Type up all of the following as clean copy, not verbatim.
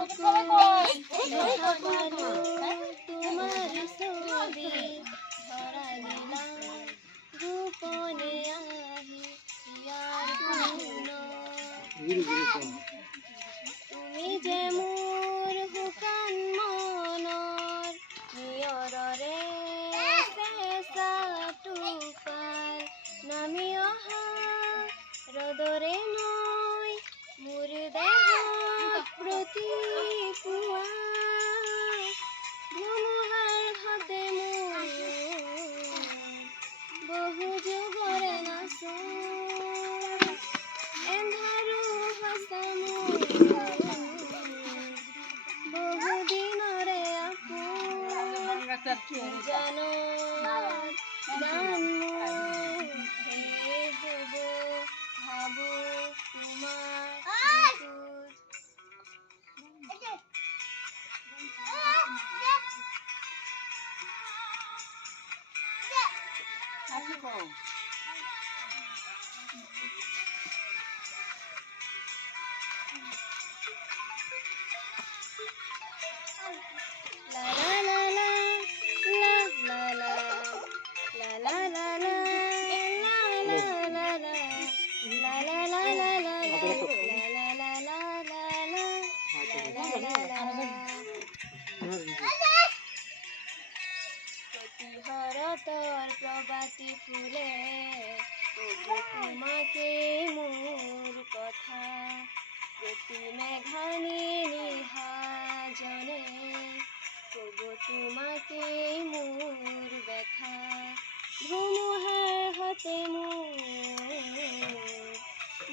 দেখা পালো তোমার ছবি ধরা দিলাম গোপনে আহি ইয়ার কোন তুমি যে মোর শুকান মনৰ নিয়ৰৰে চেঁচা টোপাল নামি অহা ৰ'দৰে নৈ মোৰ দেহত প্ৰতিপুৱা ধুমুহাৰ হাতে মোৰ বহু যুগৰে নাচোন এন্ধাৰো সঁচা মোৰ বহু দিনৰে আপোন জানো গান মোৰ হে হ'ব ভাবো তোমাৰ La la la la la la la la la la la la la la la la la la la প্রতিহরতর প্রবাতি ফুলে তবু তোমাকে মোর কথা প্রতি মেঘানি নিহাজনে তবু তোমাকে মোর ব্যথা ধুমুহাৰ হাতে মোৰ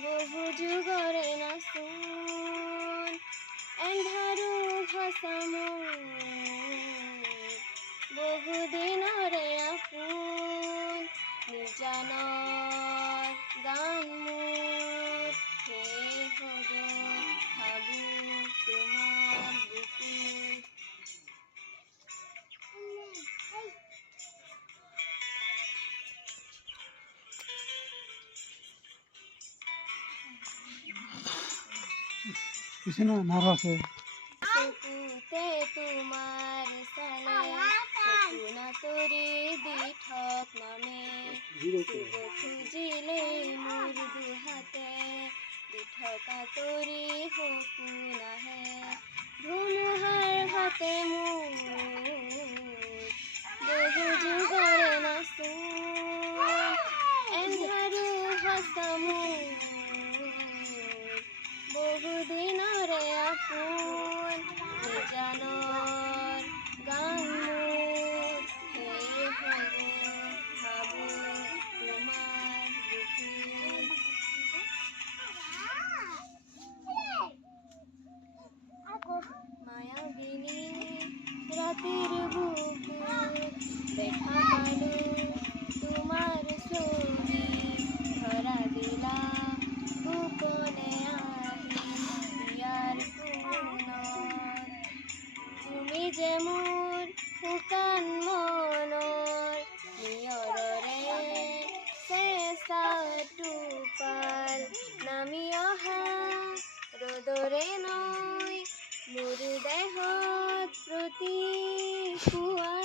বহু যুগৰে নাচোন এন্ধাৰো ভাষা মোৰ বহু দিনৰে আপোন নিজানৰ গান মোৰ শেষ হ'ব ভাবো তোমাৰ বুকুত চকুতে তোমাৰ চালে সপোনা তৰি দিঠক নামে চুব খুজিলেই মোৰ দুহাতে দিঠকা তৰি সপোন আহে ধুমুহাৰ হাতে মোৰ বহু যুগৰে নাচোন এন্ধাৰো সঁচা মোৰ বহু দিনৰে আপোন নিজানৰ গান মোৰ শেষ হ'ব ভাবো তোমাৰ বুকুত মায়াবিনী ৰাতিৰ বুকুত দেখা পালো তোমাৰ ছবি ধৰা দিলা গোপনে তুমি যে মোৰ শুকান মনৰ নিয়ৰৰে চেঁচা টোপাল নামি অহা ৰ'দৰে নৈ মোৰ দেহত প্ৰতিপুৱা